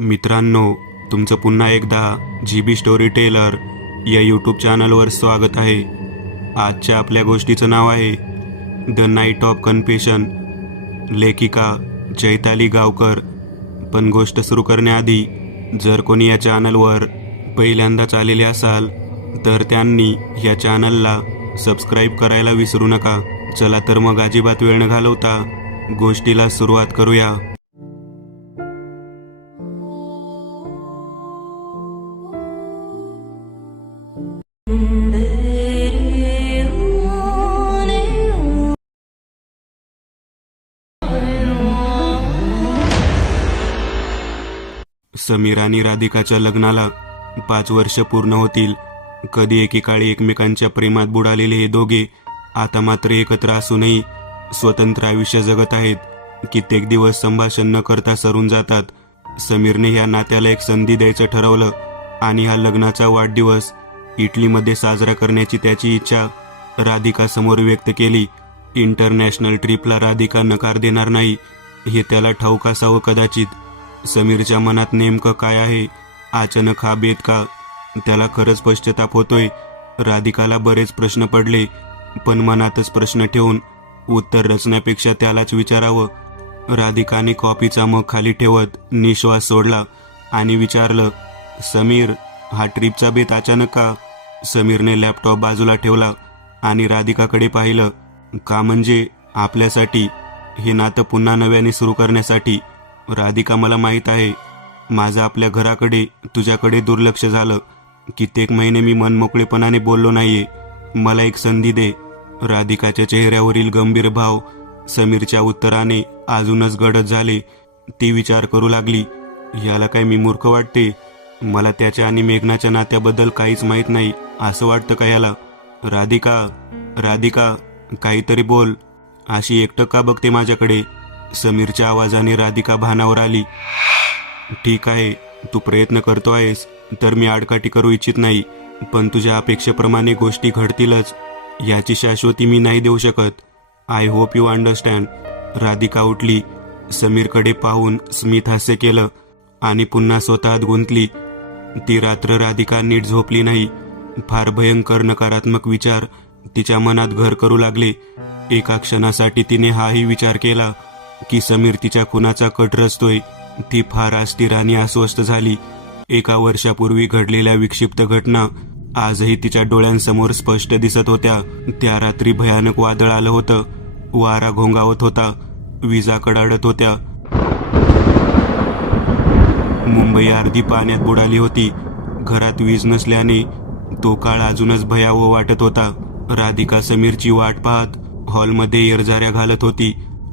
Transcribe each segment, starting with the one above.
मित्रांनो, तुमचं पुन्हा एकदा GB स्टोरी टेलर या यूट्यूब चॅनलवर स्वागत आहे. आजच्या आपल्या गोष्टीचं नाव आहे द नाईट ऑफ कन्फेशन, लेखिका चैताली गावकर. पण गोष्ट सुरू करण्याआधी जर कोणी या चॅनलवर पहिल्यांदाच आलेले असाल तर त्यांनी या चॅनलला सबस्क्राईब करायला विसरू नका. चला तर मग अजिबात वेळ न घालवता गोष्टीला सुरुवात करूया. समीर आणि राधिकाच्या लग्नाला 5 वर्ष पूर्ण होतील. कधी एकेकाळी एकमेकांच्या प्रेमात बुडालेले हे दोघे आता मात्र एकत्र असूनही स्वतंत्र आयुष्य जगत आहेत. कित्येक दिवस संभाषण न करता सरून जातात. समीरने ह्या नात्याला एक संधी द्यायचं ठरवलं आणि हा लग्नाचा वाढदिवस इटलीमध्ये साजरा करण्याची त्याची इच्छा राधिका समोर व्यक्त केली. इंटरनॅशनल ट्रिपला राधिका नकार देणार नाही हे त्याला ठाऊक असावं कदाचित. समीरच्या मनात नेमकं काय आहे? अचानक हा बेत का? त्याला खरंच पश्चाताप होतोय. राधिकाला बरेच प्रश्न पडले, पण मनातच प्रश्न ठेवून उत्तर रचण्यापेक्षा त्यालाच विचारावं. राधिकाने कॉफीचा मग खाली ठेवत निश्वास सोडला आणि विचारलं, समीर, हा ट्रिपचा बेत अचानक का? समीरने लॅपटॉप बाजूला ठेवला आणि राधिकाकडे पाहिलं. का म्हणजे आपल्यासाठी, हे नातं पुन्हा नव्याने सुरू करण्यासाठी. राधिका, मला माहीत आहे माझं आपल्या घराकडे तुझ्याकडे दुर्लक्ष झालं. कित्येक महिने मी मनमोकळेपणाने बोललो नाहीये. मला एक संधी दे. राधिकाच्या चेहऱ्यावरील गंभीर भाव समीरच्या उत्तराने अजूनच गडद झाले. ती विचार करू लागली, याला काय मी मूर्ख वाटते? मला त्याच्या आणि मेघनाच्या नात्याबद्दल काहीच माहीत नाही असं वाटतं का याला? राधिका, राधिका, काहीतरी बोल. अशी एकटक का बघते माझ्याकडे? समीरच्या आवाजाने राधिका भानावर आली. ठीक आहे, तू प्रयत्न करतो आहेस तर मी आडकाठी करू इच्छित नाही, पण तुझ्या अपेक्षेप्रमाणे गोष्टी घडतीलच याची शाश्वती मी नाही देऊ शकत. I hope you understand. Radhika उठली. समीरकडे पाहून स्मित हास्य केलं आणि पुन्हा स्वतःत गुंतली. ती रात्र राधिका नीट झोपली नाही. फार भयंकर नकारात्मक विचार तिच्या मनात घर करू लागले. एका क्षणासाठी तिने हाही विचार केला की समीर तिच्या खुनाचा कट रचतोय. ती फार अस्थिर आणि अस्वस्थ झाली. 1 वर्षापूर्वी घडलेल्या विक्षिप्त घटना आजही तिच्या डोळ्यांसमोर स्पष्ट दिसत होत्या. त्या रात्री भयानक वादळ आलं होतं. वारा घोंगावत होता. विजा कडाडत होत्या. मुंबई अर्धी पाण्यात बुडाली होती. घरात वीज नसल्याने तो काळ अजूनच भयावह वाटत होता. राधिका समीरची वाट पाहत हॉलमध्ये येरझाऱ्या घालत होती.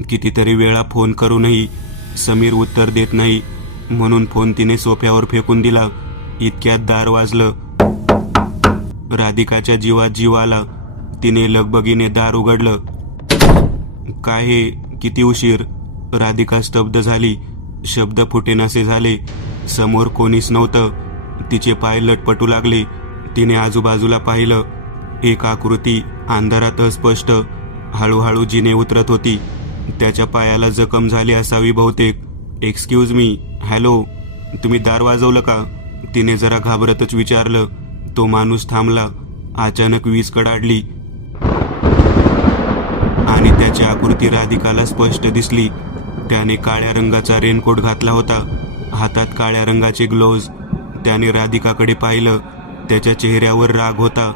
कितीतरी वेळा फोन करूनही समीर उत्तर देत नाही, म्हणून फोन तिने सोफ्यावर फेकून दिला. इतक्यात दार वाजलं. राधिकाच्या जीवात जीव आला. तिने लगबगीने दार उघडलं. काय हे? किती उशीर? राधिका स्तब्ध झाली. शब्द फुटेनासे झाले. समोर कोणीच नव्हतं. तिचे पाय लटपटू लागले. तिने आजूबाजूला पाहिलं. एक आकृती अंधारात अस्पष्ट हळूहळू जिने उतरत होती. त्याच्या पायाला जखम झाली असावी बहुतेक. एक्सक्यूज मी, हॅलो, तुम्ही दार वाजवलं का? तिने जरा घाबरतच विचारलं. तो माणूस थांबला. अचानक वीज कडाडली आणि त्याची आकृती राधिकाला स्पष्ट दिसली. त्याने काळ्या रंगाचा रेनकोट घातला होता. हातात काळ्या रंगाचे ग्लोव्ज. त्याने राधिकाकडे पाहिलं. त्याच्या चेहऱ्यावर राग होता.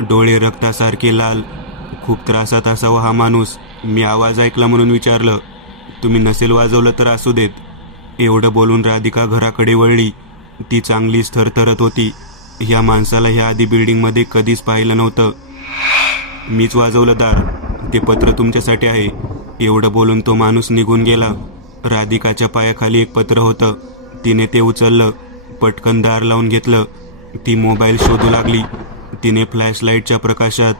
डोळे रक्तासारखे लाल. खूप त्रासात असावा हा माणूस. मी आवाज ऐकला म्हणून विचारलं. तुम्ही नसेल वाजवलं तर असू देत. एवढं बोलून राधिका घराकडे वळली. ती चांगलीच थरथरत होती. ह्या माणसाला ह्या आधी बिल्डिंगमध्ये कधीच पाहिलं नव्हतं. मीच वाजवलं दार. ते पत्र तुमच्यासाठी आहे. एवढं बोलून तो माणूस निघून गेला. राधिकाच्या पायाखाली एक पत्र होतं. तिने ते उचललं. पटकन दार लावून घेतलं. ती मोबाईल शोधू लागली. तिने फ्लॅशलाईटच्या प्रकाशात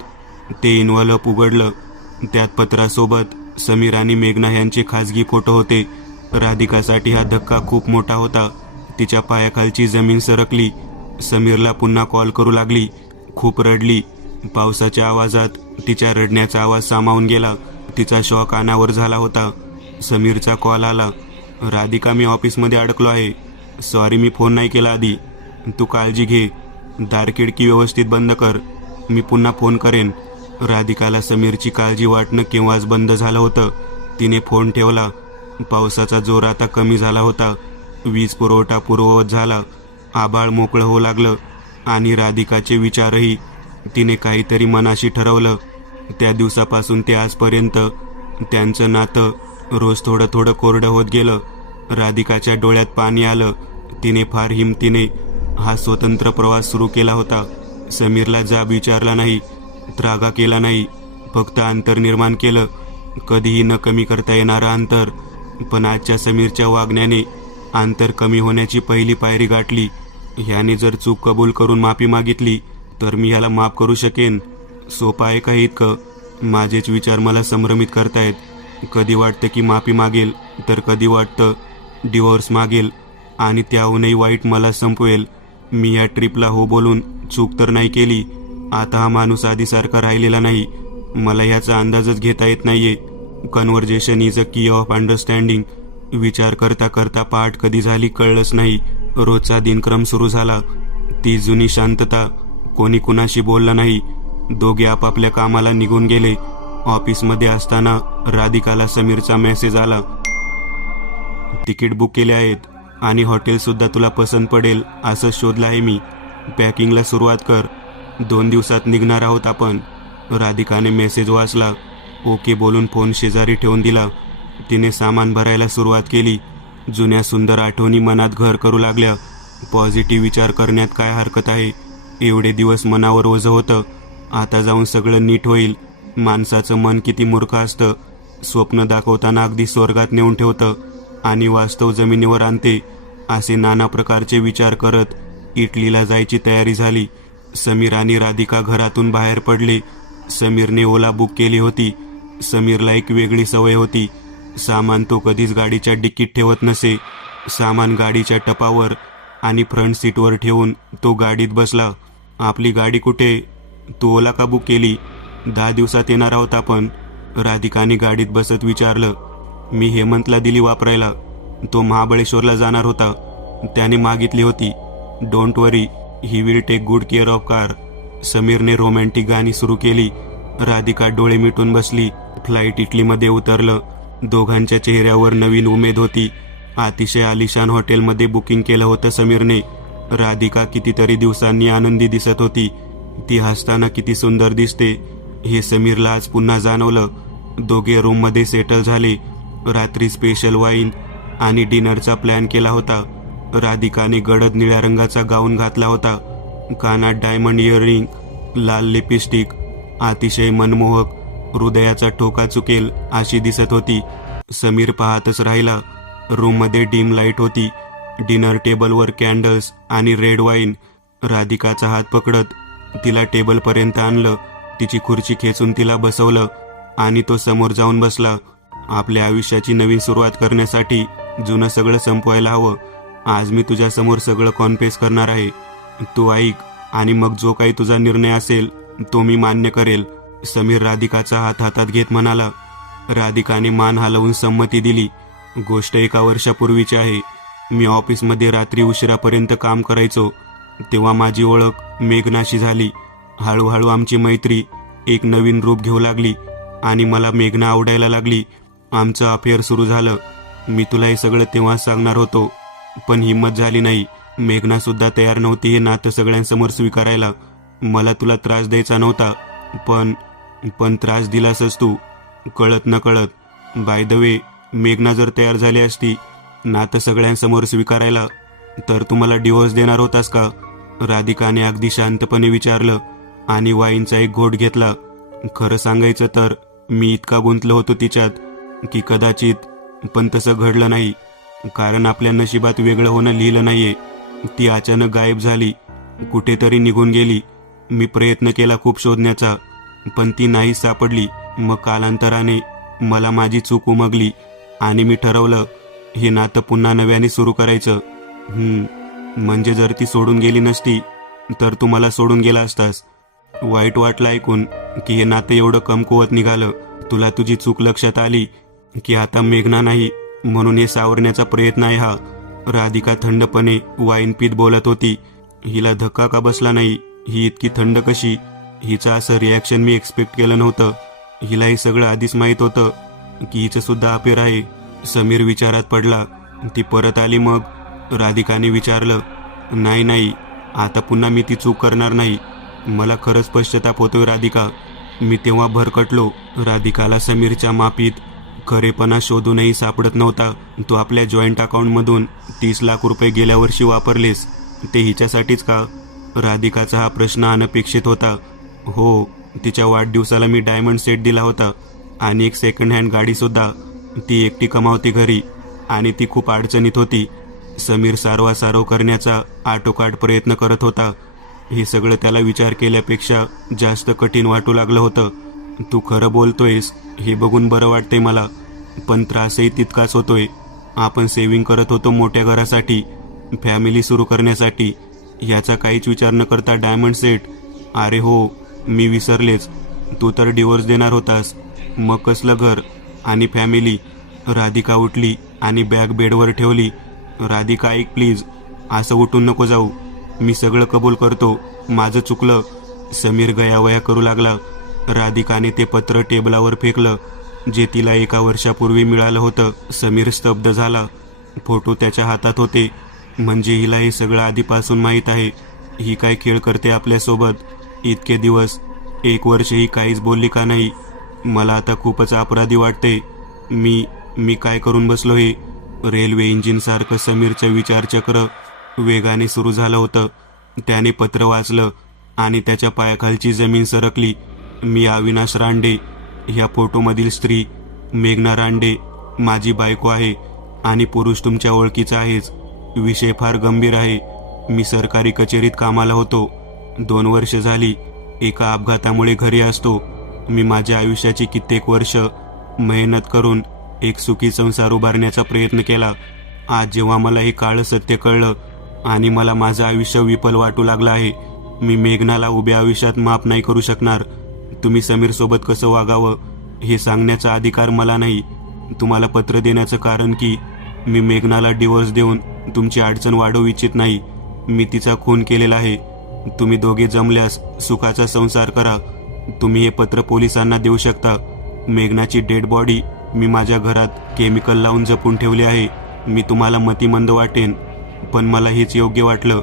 ते इन्व्हॉल्व उघडलं. त्यात पत्रासोबत समीर आणि मेघना यांचे खाजगी फोटो होते. राधिकासाठी हा धक्का खूप मोठा होता. तिच्या पायाखालची जमीन सरकली. समीरला पुन्हा कॉल करू लागली. खूप रडली. पावसाच्या आवाजात तिच्या रडण्याचा आवाज सामावून गेला. तिचा शॉक कानावर झाला होता. समीरचा कॉल आला. राधिका, मी ऑफिसमध्ये अडकलो आहे. सॉरी, मी फोन नाही केला आधी. तू काळजी घे. दार खिडकी व्यवस्थित बंद कर. मी पुन्हा फोन करेन. राधिकाला समीरची काळजी वाटणं केव्हाच बंद झालं होतं. तिने फोन ठेवला. पावसाचा जोर आता कमी झाला होता. वीज पुरवठा पूर्ववत झाला. आभाळ मोकळं होऊ लागलं आणि राधिकाचे विचारही. तिने काहीतरी मनाशी ठरवलं. त्या दिवसापासून ते आजपर्यंत त्यांचं नातं रोज थोडं थोडं कोरडं होत गेलं. राधिकाच्या डोळ्यात पाणी आलं. तिने फार हिमतीने हा स्वतंत्र प्रवास सुरू केला होता. समीरला जाब विचारला नाही, त्रागा केला नाही, फक्त अंतर निर्माण केलं. कधीही न कमी करता येणारं अंतर. पण आजच्या समीरच्या वागण्याने अंतर कमी होण्याची पहिली पायरी गाठली. ह्याने जर चूक कबूल करून माफी मागितली तर मी ह्याला माफ करू शकेन. सोपं आहे का इतकं? माझेच विचार मला संभ्रमित करतायत. कधी वाटतं की माफी मागेल, तर कधी वाटतं डिवोर्स मागेल आणि त्याहूनही वाईट मला संपवेल. मी या ट्रिपला हो बोलून चूक तर नाही केली. आता हा माणूस आधीसारखा राहिलेला नाही. मला ह्याचा अंदाजच घेता येत नाहीये. कन्व्हर्जेशन इज अ की ऑफ अंडरस्टँडिंग. विचार करता करता पाठ कधी झाली कळलंच नाही. रोजचा दिनक्रम सुरू झाला. ती जुनी शांतता. कोणी कुणाशी बोललं नाही. दोघे आपापल्या कामाला निघून गेले. ऑफिसमध्ये असताना राधिकाला समीरचा मेसेज आला. तिकीट बुक केले आहेत आणि हॉटेलसुद्धा तुला पसंत पडेल असं शोधलं आहे मी. पॅकिंगला सुरुवात कर. 2 दिवसात निघणार आहोत आपण. राधिकाने मेसेज वाचला. ओके बोलून फोन शेजारी ठेवून दिला. तिने सामान भरायला सुरुवात केली. जुन्या सुंदर आठवणी मनात घर करू लागल्या. पॉझिटिव्ह विचार करण्यात काय हरकत आहे? एवढे दिवस मनावर ओझं होतं. आता जाऊन सगळं नीट होईल. माणसाचं मन किती मूर्ख असतं. स्वप्न दाखवताना अगदी स्वर्गात नेऊन ठेवतं आणि वास्तव जमिनीवर आणते. असे नाना प्रकारचे विचार करत इटलीला जायची तयारी झाली. समीर आणि राधिका घरातून बाहेर पडले. समीरने ओला बुक केली होती. समीरला एक वेगळी सवय होती. सामान तो कधीच गाडीच्या डिक्कीत ठेवत नसे. सामान गाडीच्या टपावर आणि फ्रंट सीटवर ठेवून तो गाडीत बसला. आपली गाडी कुठे? तू ओला का बुक केली? 10 दिवसात येणार आहोत आपण. राधिकाने गाडीत बसत विचारलं. मी हेमंतला दिली वापरायला. तो महाबळेश्वरला जाणार होता. त्याने मागितली होती. Don't worry, he will take good care of car. समीरने रोमॅन्टिक गाणी सुरू केली. राधिका डोळे मिटून बसली. फ्लाईट इटलीमध्ये उतरलं. दोघांच्या चेहऱ्यावर नवीन उमेद होती. अतिशय आलिशान हॉटेलमध्ये बुकिंग केलं होतं समीरने. राधिका कितीतरी दिवसांनी आनंदी दिसत होती. ती हसताना किती सुंदर दिसते हे समीरला आज पुन्हा जाणवलं. दोघे रूममध्ये सेटल झाले. रात्री स्पेशल वाईन आणि डिनरचा प्लॅन केला होता. राधिकाने गडद निळ्या रंगाचा गाऊन घातला होता. कानात डायमंड इयरिंग, लाल लिपस्टिक. अतिशय मनमोहक. हृदयाचा ठोका चुकेल अशी दिसत होती. समीर पाहतच राहिला. रूममध्ये डीम लाईट होती. डिनर टेबलवर कॅन्डल्स आणि रेड वाईन. राधिकाचा हात पकडत तिला टेबलपर्यंत आणलं. तिची खुर्ची खेचून तिला बसवलं आणि तो समोर जाऊन बसला. आपल्या आयुष्याची नवीन सुरुवात करण्यासाठी जुनं सगळं संपवायला हवं. आज मी तुझ्यासमोर सगळं कॉन्फेस करणार आहे. तू ऐक आणि मग जो काही तुझा निर्णय असेल तो मी मान्य करेल. समीर राधिकाचा हात हातात घेत म्हणाला. राधिकाने मान हलवून संमती दिली. गोष्ट 1 वर्षापूर्वीची आहे. मी ऑफिसमध्ये रात्री उशिरापर्यंत काम करायचो. तेव्हा माझी ओळख मेघनाशी झाली. हळूहळू आमची मैत्री एक नवीन रूप घेऊ लागली आणि मला मेघना आवडायला लागली. आमचं अफेअर सुरू झालं. मी तुला हे सगळं तेव्हा सांगणार होतो, पण हिंमत झाली नाही. मेघना सुद्धा तयार नव्हती हे नातं सगळ्यांसमोर स्वीकारायला. मला तुला त्रास द्यायचा नव्हता, पण त्रास दिलासच तू, कळत न कळत. बाय द वे, मेघना जर तयार झाली असती नातं सगळ्यांसमोर स्वीकारायला, तर तू मला डिवोर्स देणार होतास का? राधिकाने अगदी शांतपणे विचारलं आणि वाईनचा एक घोट घेतला. खरं सांगायचं तर मी इतका गुंतलो होतो तिच्यात की कदाचित, पण तसं घडलं नाही. कारण आपल्या नशिबात वेगळं होणं लिहिलं नाहीये. ती अचानक गायब झाली, कुठेतरी निघून गेली. मी प्रयत्न केला खूप शोधण्याचा, पण ती नाही सापडली. मग कालांतराने मला माझी चूक उमगली आणि मी ठरवलं हे नातं पुन्हा नव्याने सुरू करायचं. म्हणजे जर ती सोडून गेली नसती तर तू मला सोडून गेला असतास. वाईट वाटलं ऐकून की हे नातं एवढं कमकुवत निघालं. तुला तुझी चूक लक्षात आली की आता मेघना नाही म्हणून हे सावरण्याचा प्रयत्न आहे हा. राधिका थंडपणे वाईन पीत बोलत होती. हिला धक्का का बसला नाही? ही इतकी थंड कशी? हिचं असं रिॲक्शन मी एक्सपेक्ट केलं नव्हतं. हिला हे सगळं आधीच माहीत होतं की हिचं सुद्धा अफेअर आहे. समीर विचारात पडला. ती परत आली मग? राधिकाने विचारलं. नाही, आता पुन्हा मी ती चूक करणार नाही. मला खरंच पश्चाताप होतोय राधिका. मी तेव्हा भरकटलो. राधिकाला समीरच्या माफीत खरेपणा शोधूनही सापडत नव्हता. तू आपल्या जॉईंट अकाउंटमधून 30 लाख रुपये गेल्या वर्षी वापरलेस, ते हिच्यासाठीच का? राधिकाचा हा प्रश्न अनपेक्षित होता. हो, तिच्या वाढदिवसाला मी डायमंड सेट दिला होता आणि एक सेकंड हँड गाडीसुद्धा. ती एकटी कमावती घरी आणि ती खूप अडचणीत होती. समीर सारवासारव करण्याचा आटोकाट प्रयत्न करत होता. हे सगळं त्याला विचार केल्यापेक्षा जास्त कठीण वाटू लागलं होतं. तू खरं बोलतोयस हे बघून बरं वाटतंय मला, पण त्रासही तितकाच होतोय. आपण सेव्हिंग करत होतो मोठ्या घरासाठी, फॅमिली सुरू करण्यासाठी. याचा काहीच विचार न करता डायमंड सेट. अरे हो, मी विसरलेच. तू तर डिवोर्स देणार होतास. मग कसलं घर आणि फॅमिली? राधिका उठली आणि बॅग बेडवर ठेवली. राधिका ऐक प्लीज, असं उठून नको जाऊ. मी सगळं कबूल करतो, माझं चुकलं. समीर गयावया करू लागला. राधिकाने ते पत्र टेबलावर फेकलं जे तिला 1 वर्षापूर्वी मिळालं होतं. समीर स्तब्ध झाला. फोटो त्याच्या हातात होते. म्हणजे हिला हे सगळं आधीपासून माहीत आहे. ही काय खेळ करते आपल्यासोबत? इतके दिवस, 1 वर्ष ही काहीच बोलली का नाही? मला आता खूपच अपराधी वाटते. मी काय करून बसलो हे? रेल्वे इंजिनसारखं समीरचं विचारचक्र वेगाने सुरू झालं होतं. त्याने पत्र वाचलं आणि त्याच्या पायाखालची जमीन सरकली. मी अविनाश रांडे, ह्या फोटोमधील स्त्री मेघना रांडे माझी बायको आहे आणि पुरुष तुमच्या ओळखीचा आहेच. विषय फार गंभीर आहे. मी सरकारी कचेरीत कामाला होतो. 2 वर्ष झाली एका अपघातामुळे घरी असतो. मी माझ्या आयुष्याची कित्येक वर्ष मेहनत करून एक सुखी संसार उभारण्याचा प्रयत्न केला. आज जेव्हा मला हे काळं सत्य कळलं आणि मला माझं आयुष्य विफल वाटू लागलं आहे, मी मेघनाला उभ्या आयुष्यात माफ नाही करू शकणार. तुम्ही समीरसोबत कसं वागावं हे सांगण्याचा अधिकार मला नाही. तुम्हाला पत्र देण्याचं कारण की मी मेघनाला डिवोर्स देऊन तुमची अडचण वाढवू इच्छित नाही. मी तिचा खून केलेला आहे. तुम्ही दोघे जमल्यास सुखाचा संसार करा. तुम्ही हे पत्र पोलिसांना देऊ शकता. मेघनाची डेड बॉडी मी माझ्या घरात केमिकल लावून जपून ठेवली आहे. मी तुम्हाला मतिमंद वाटेन, पण मला हेच योग्य वाटलं.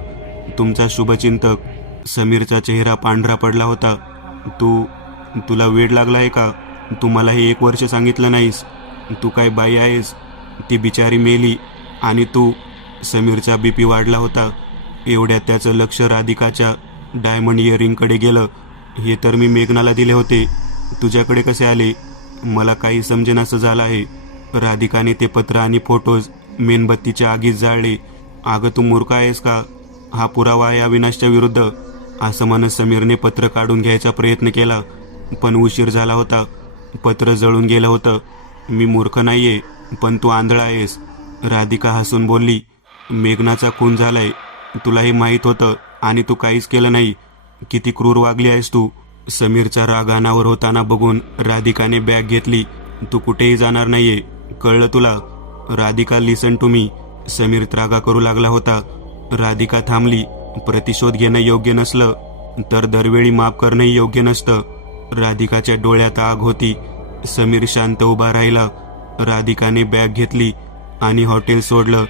तुमचा शुभचिंतक. समीरचा चेहरा पांढरा पडला होता. तुला वेड लागला आहे का? तू मला हे 1 वर्ष सांगितलं नाहीस. तू काय बाई आहेस? ती बिचारी मेली आणि तू. समीरचा बीपी वाढला होता. एवढ्यात त्याचं लक्ष राधिकाच्या डायमंड इयरिंगकडे गेलं. हे तर मी मेघनाला दिले होते, तुझ्याकडे कसे आले? मला काही समजेनासं झालं आहे. राधिकाने ते पत्र आणि फोटोज मेणबत्तीच्या आगीत जाळले. अगं तू मूर्ख आहेस का? हा पुरावा आहे अविनाशच्या विरुद्ध. असं म्हणत समीरने पत्र काढून घ्यायचा प्रयत्न केला, पण उशीर झाला होता. पत्र जळून गेलं होतं. मी मूर्ख नाहीये, पण तू आंधळा आहेस. राधिका हसून बोलली. मेघनाचा खून झालाय, तुला हे माहीत होतं आणि तू काहीच केलं नाही. किती क्रूर वागली आहेस तू. समीरचा राग अनावर होताना बघून राधिकाने बॅग घेतली. तू कुठेही जाणार नाहीये, कळलं तुला? राधिका लिसन टू मी. समीर त्रागा करू लागला होता. राधिका थांबली. प्रतिशोध घेणं योग्य नसलं तर दरवेळी माफ करणंही योग्य नसतं. राधिकाच्या डोळ्यात आग होती. समीर शांत उभा राहिला. राधिकाने बॅग घेतली आणि हॉटेल सोडलं.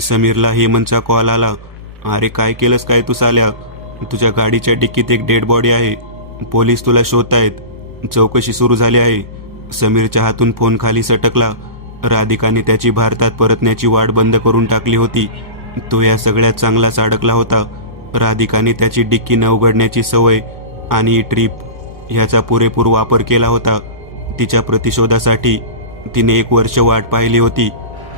समीरला हेमंतचा कॉल आला. अरे काय केलंस काय तू साल्या? तुझ्या गाडीच्या डिक्कीत एक डेड बॉडी आहे. पोलीस तुला शोधतायत. चौकशी सुरू झाली आहे. समीरच्या हातून फोन खाली सटकला. राधिकाने त्याची भारतात परतण्याची वाट बंद करून टाकली होती. तो या सगळ्यात चांगलाच अडकला होता. राधिकाने त्याची डिक्की न उघडण्याची सवय आणि ट्रिप ह्याचा पुरेपूर वापर केला होता. तिच्या प्रतिशोधासाठी तिने 1 वर्ष वाट पाहिली होती.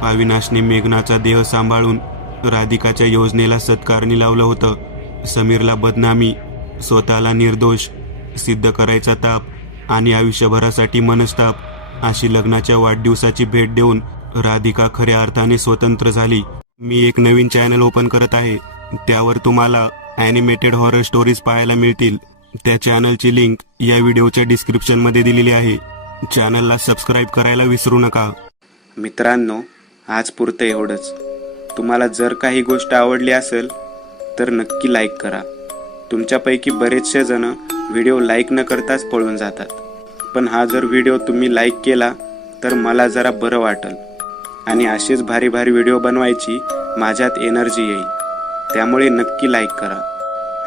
अविनाशने मेघनाचा देह सांभाळून राधिकाच्या योजनेला सत्कारणी लावलं होतं. समीरला बदनामी, स्वतःला निर्दोष सिद्ध करायचा ताप आणि आयुष्यभरासाठी मनस्ताप अशी लग्नाच्या वाढदिवसाची भेट देऊन राधिका खऱ्या अर्थाने स्वतंत्र झाली. मी एक नवीन चॅनल ओपन करत आहे. त्यावर तुम्हाला ॲनिमेटेड हॉरर स्टोरीज पाहायला मिळतील. त्या चॅनलची लिंक या व्हिडिओच्या डिस्क्रिप्शनमध्ये दिलेली आहे. चॅनलला सबस्क्राईब करायला विसरू नका. मित्रांनो, आज पुरतं एवढंच. तुम्हाला जर काही गोष्ट आवडली असेल तर नक्की लाईक करा. तुमच्यापैकी बरेचसे जण व्हिडिओ लाईक न करताच पळून जातात, पण हा जर व्हिडिओ तुम्ही लाईक केला तर मला जरा बरं वाटेल आणि असेच भारी भारी व्हिडिओ बनवायची माझ्यात एनर्जी येईल. त्यामुळे नक्की लाईक करा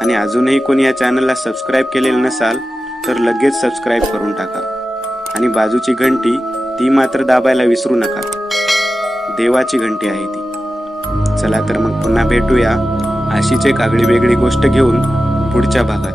आणि अजूनही कोणी या चॅनलला सबस्क्राईब केलेलं नसाल तर लगेच सबस्क्राईब करून टाका आणि बाजूची घंटी ती मात्र दाबायला विसरू नका. देवाची घंटी आहे ती. चला तर मग पुन्हा भेटूया अशीच एक आगळी वेगळी गोष्ट घेऊन पुढच्या भागात.